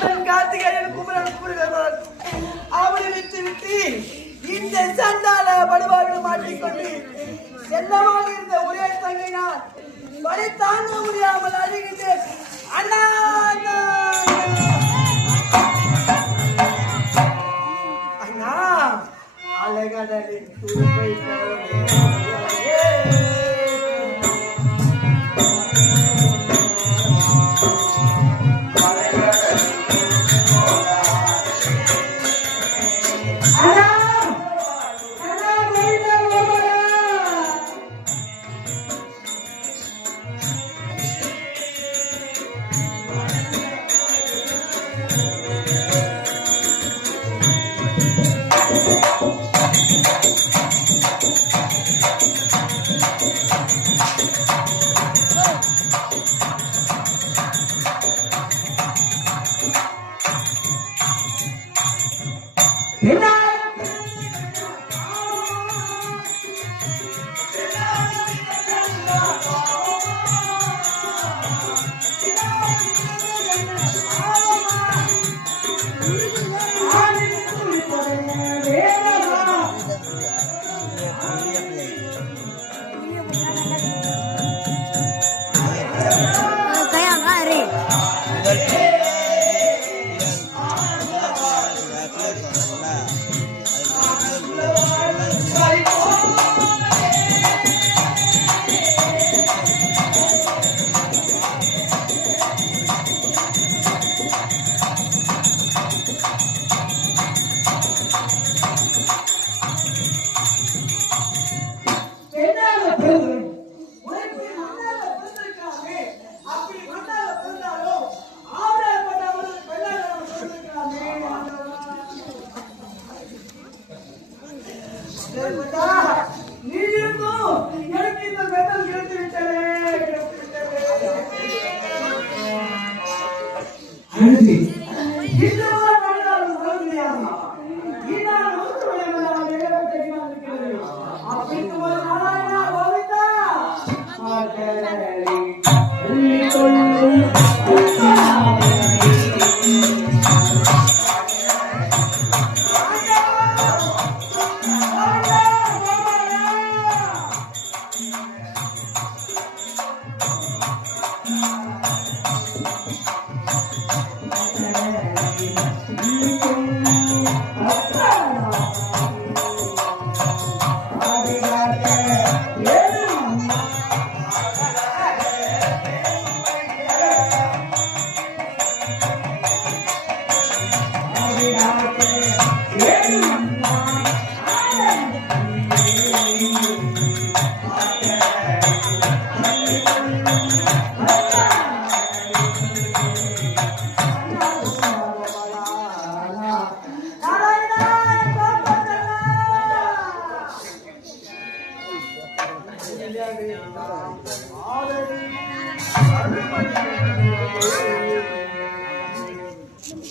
கார்த்திகேயன் குமரன் அவனை விட்டு இந்த சண்டால படுவார்கள் மாட்டிக்கொண்டு செல்லமாக இருந்த ஒரே தங்கை நான் வரை தாங்க முடியாமல் அழுகின்றேன். அண்ணா அண்ணா அழகடலின் துருப்பை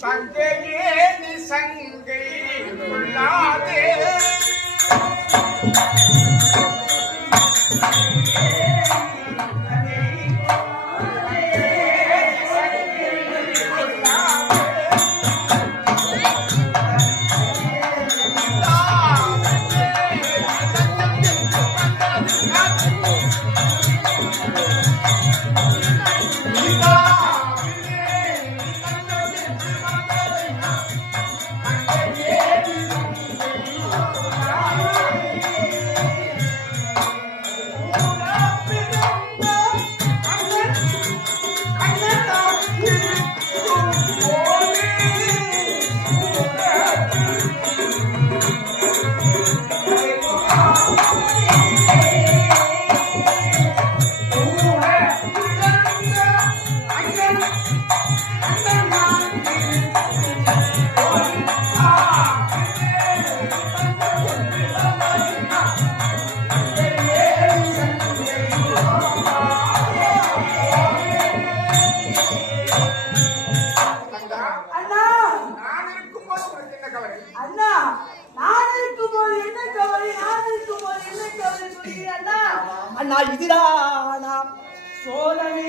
தங்கையே நிசங்கை கொள்ளாதே அண்ணா இதுதானா சோதனை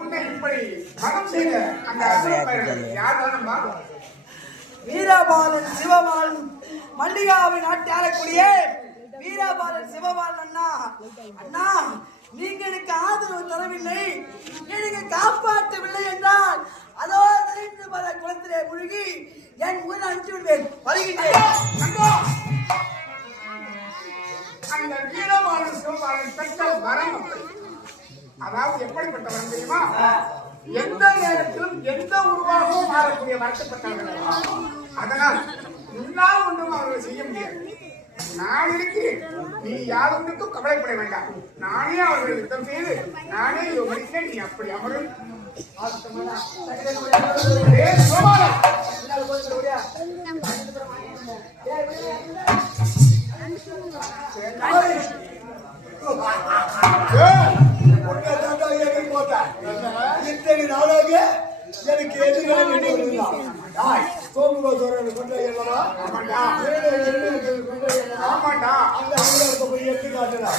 உன்னை இப்படி மனம் செய்த அந்த அசுரப்பயர்கள் யார்தானம்மா? வீரபாலன் சிவபாலன் மல்லிகாவின் நாட்டு ஆளக்கூடிய வீரபாலன் சிவபாலன் அண்ணா. அண்ணா, நீங்க எனக்கு ஆதரவு தரவில்லை, எனக்கு காப்பாற்றவில்லை என்றால் அதோ தெரிந்து வர குளத்திலே முழுகி என் உயிரை அனுப்பிச்சு விடுவேன். வருகின்றேன். அந்த வீரபாலன் சிவபாலன் பெற்ற வரம் அப்படி. அதாவது எப்படிப்பட்ட வரம் தெரியுமா? எந்த நேரத்திலும் எந்த உருவாகவும் மாறக்கூடிய வருத்தப்பட்டவர்கள். அதனால் முன்னால் ஒன்றும் அவர்கள் செய்ய முடியாது. நான் இருக்கிறேன், நீ யாருக்கும் கவலைப்பட வேண்டாம். நானே அவர்கள் யுத்தம் செய்து நானே முடிக்கிறேன். நீ அப்படி அமரும். இத்தனை நாளாக எனக்கு எதிர்காலம் ஆமாண்டா அந்த போய் எடுத்து காட்டுறா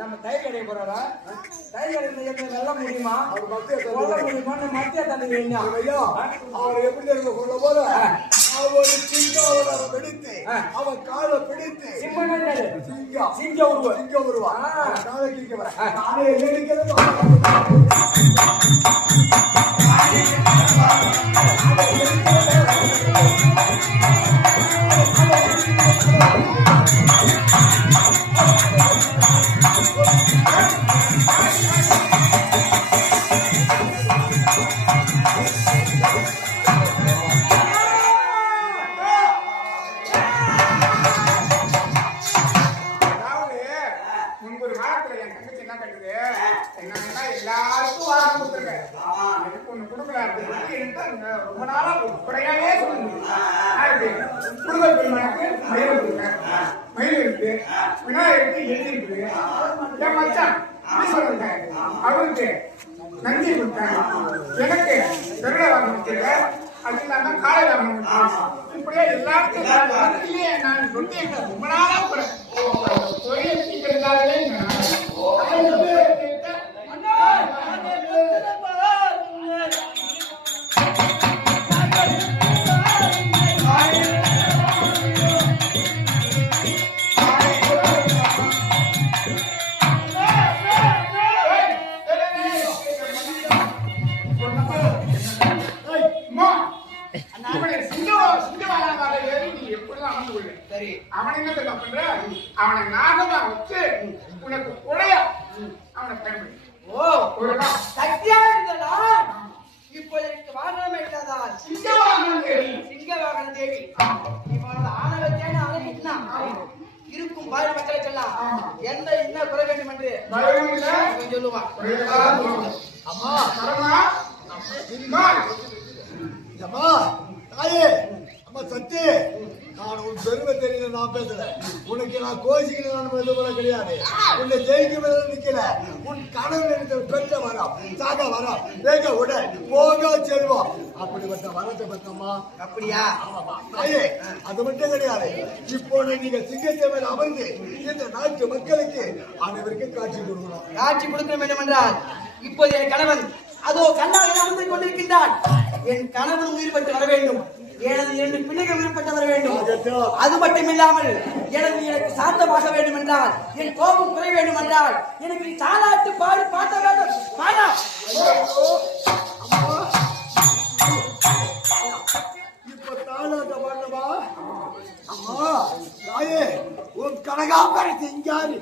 நம்ம டைல் கடையை போறாரா? டைல் கடையில் வெல்ல முடியுமா? அவர் மத்திய தண்ணி அவர் எப்படி இருக்க கொள்ள போல அவர் சிங்காவோட பிடித்து அவன் காலை பிடித்து சிங்க வருவா காலை கிழிக்க வர நானே நினைக்கிறது. எல்லாருக்கும் வாரம் கொடுத்துருக்கேன். ஒண்ணு கொடுக்கலாரு ரொம்ப நாளா குறையாவே குடும்ப பெருமானுக்கு மயில் கொடுக்குறேன். மயில் இருக்கு, விநாயகருக்கு எழுதி இருக்குது. என் மச்சான் சொல்லுங்க அவருக்கு நன்றி கொடுத்தாங்க. எனக்கு கருட வாங்க வச்சிருக்கேன். அது இல்லாம காலை வாங்க இப்படியே எல்லாருக்கும் நான் சொல்லி ரொம்ப நாளா போறேன். அவனை என்ன பண்ற? அவனை நாகமா வச்சு உனக்கு கொடைய அவனை பயன்படுத்தி சக்தியா இருந்ததா? இப்போ எனக்கு வாகனமே இல்லாதா? சிங்க வாகன தேவி இவனோட ஆணவத்தேன அழைக்கிட்டா இருக்கும் பாய் மக்களுக்கெல்லாம் எந்த என்ன குறை வேண்டும் என்று சொல்லுவான். அம்மா அம்மா தாயே அம்மா சத்தி நான் உன் பெருமை தெரியல. நான் பேசல உனக்கு நான் கோஷிக்கணும் போல கிடையாது. உன்னை ஜெயிக்க நிக்கல. உன் கனவு எனக்கு பெற்ற வரம் சாக வரம் வேக உட போக செல்வோம் அப்படிப்பட்ட வரத்தை பெற்றம்மா. அப்படியா? தாயே அது மட்டும் கிடையாது. இப்போ நீங்க சிங்கத்தை மேல அமர்ந்து இந்த நாட்டு மக்களுக்கு அனைவருக்கும் காட்சி கொடுக்கணும். காட்சி கொடுக்க வேண்டும் என்றால் இப்போது என் கணவன் அதோ கண்ணாக அமர்ந்து கொண்டிருக்கின்றான். என் கணவன் உயிர் பெற்று வர வேண்டும். எனது 2 பிள்ளைகள் உயிர்பட்டு வர வேண்டும். அது மட்டும் இல்லாமல் எனக்கு சாந்தமாக வேண்டும் என்றால், என் கோபம் குறை வேண்டும் என்றால், எனக்கு சாலாட்டு பாடு பாட்ட வேண்டும். தாயே உன் கனகாம்பர சிங்காரி